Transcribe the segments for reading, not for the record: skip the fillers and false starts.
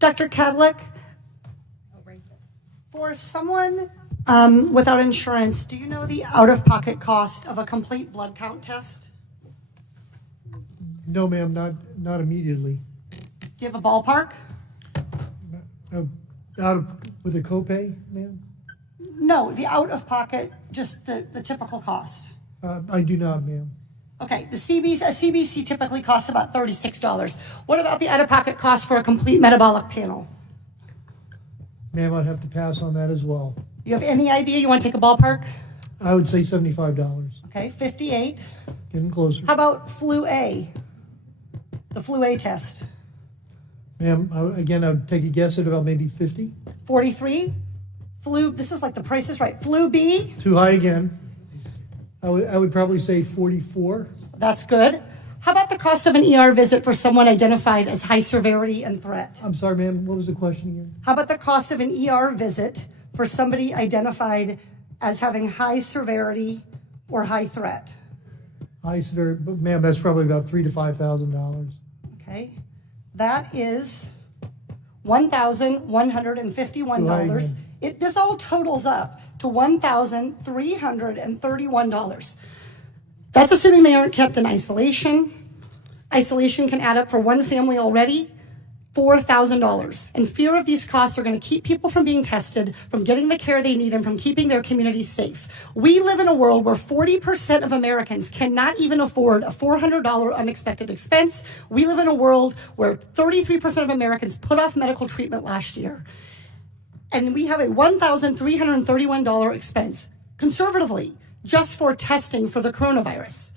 Dr. Cadlick, for someone without insurance, do you know the out-of-pocket cost of a complete blood count test? No, ma'am, not immediately. Do you have a ballpark? With a copay, ma'am? No, the out-of-pocket, just the typical cost. I do not, ma'am. Okay, a CBC typically costs about $36. What about the out-of-pocket cost for a complete metabolic panel? Ma'am, I'd have to pass on that as well. You have any idea? You want to take a ballpark? I would say $75. Okay, 58. Getting closer. How about flu A? The flu A test. Ma'am, again, I would take a guess at about maybe 50. 43. Flu, this is like the Price is Right. Flu B. Too high again. I would probably say 44. That's good. How about the cost of an ER visit for someone identified as high severity and threat? I'm sorry, ma'am, what was the question again? How about the cost of an ER visit for somebody identified as having high severity or high threat? High severity, but ma'am, that's probably about $3,000 to $5,000. Okay. That is $1,151. This all totals up to $1,331. That's assuming they aren't kept in isolation. Isolation can add up for one family already, $4,000. And fear of these costs are going to keep people from being tested, from getting the care they need, and from keeping their communities safe. We live in a world where 40% of Americans cannot even afford a $400 unexpected expense. We live in a world where 33% of Americans put off medical treatment last year. And we have a $1,331 expense, conservatively, just for testing for the coronavirus.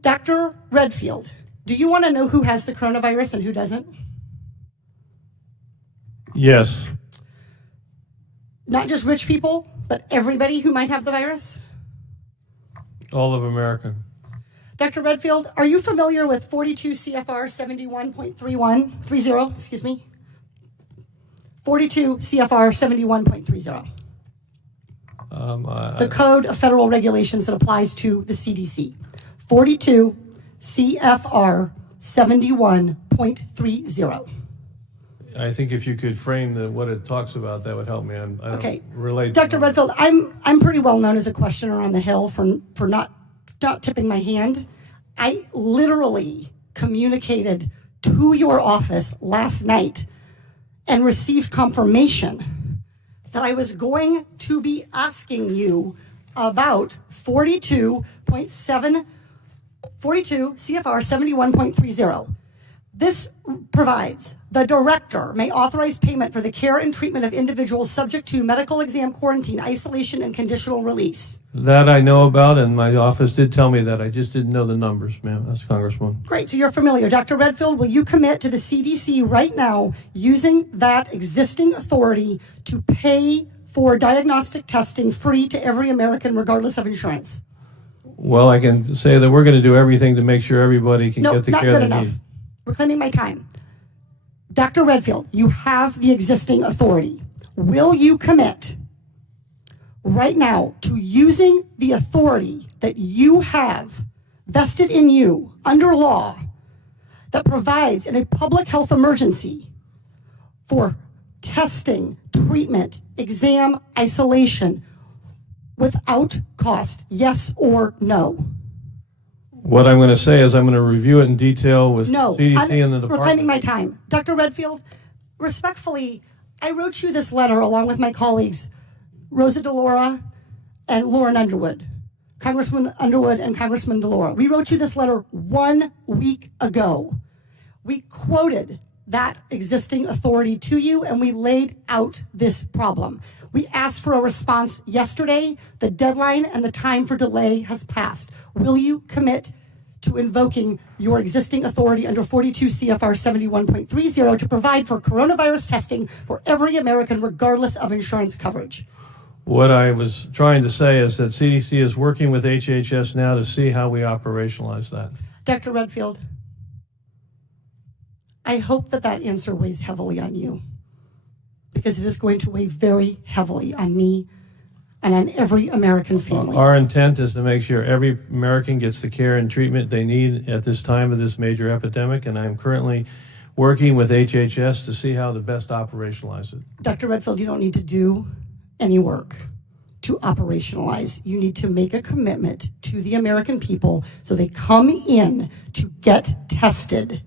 Dr. Redfield, do you want to know who has the coronavirus and who doesn't? Yes. Not just rich people, but everybody who might have the virus? All of America. Dr. Redfield, are you familiar with 42 CFR 71.30, excuse me? 42 CFR 71.30. The Code of Federal Regulations that applies to the CDC. 42 CFR 71.30. I think if you could frame what it talks about, that would help me. I don't relate. Dr. Redfield, I'm pretty well known as a questioner on the Hill for not tipping my hand. I literally communicated to your office last night and received confirmation that I was going to be asking you about 42 CFR 71.30. This provides the director may authorize payment for the care and treatment of individuals subject to medical exam, quarantine, isolation, and conditional release. That I know about, and my office did tell me that. I just didn't know the numbers, ma'am. That's Congresswoman. Great, so you're familiar. Dr. Redfield, will you commit to the CDC right now using that existing authority to pay for diagnostic testing free to every American regardless of insurance? Well, I can say that we're going to do everything to make sure everybody can get the care they need. Reclaiming my time. Dr. Redfield, you have the existing authority. Will you commit right now to using the authority that you have vested in you under law that provides in a public health emergency for testing, treatment, exam, isolation without cost? Yes or no? What I'm going to say is I'm going to review it in detail with CDC and the department. Reclaiming my time. Dr. Redfield, respectfully, I wrote you this letter along with my colleagues, Rosa DeLaura and Lauren Underwood, Congressman Underwood and Congressman DeLaura. We wrote you this letter 1 week ago. We quoted that existing authority to you, and we laid out this problem. We asked for a response yesterday. The deadline and the time for delay has passed. Will you commit to invoking your existing authority under 42 CFR 71.30 to provide for coronavirus testing for every American regardless of insurance coverage? What I was trying to say is that CDC is working with HHS now to see how we operationalize that. Dr. Redfield, I hope that answer weighs heavily on you, because it is going to weigh very heavily on me and on every American family. Our intent is to make sure every American gets the care and treatment they need at this time of this major epidemic, and I'm currently working with HHS to see how to best operationalize it. Dr. Redfield, you don't need to do any work to operationalize. You need to make a commitment to the American people so they come in to get tested.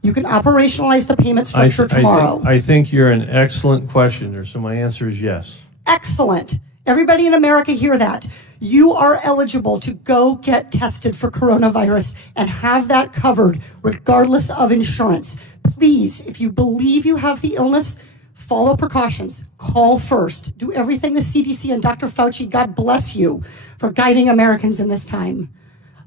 You can operationalize the payment structure tomorrow. I think you're an excellent questioner, so my answer is yes. Excellent. Everybody in America hear that. You are eligible to go get tested for coronavirus and have that covered regardless of insurance. Please, if you believe you have the illness, follow precautions. Call first. Do everything the CDC and Dr. Fauci, God bless you, for guiding Americans in this time.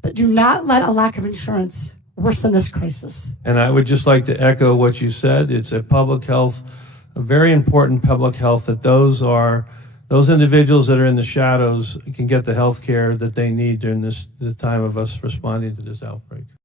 But do not let a lack of insurance worsen this crisis. And I would just like to echo what you said. It's a public health, a very important public health, that those individuals that are in the shadows can get the health care that they need during the time of us responding to this outbreak.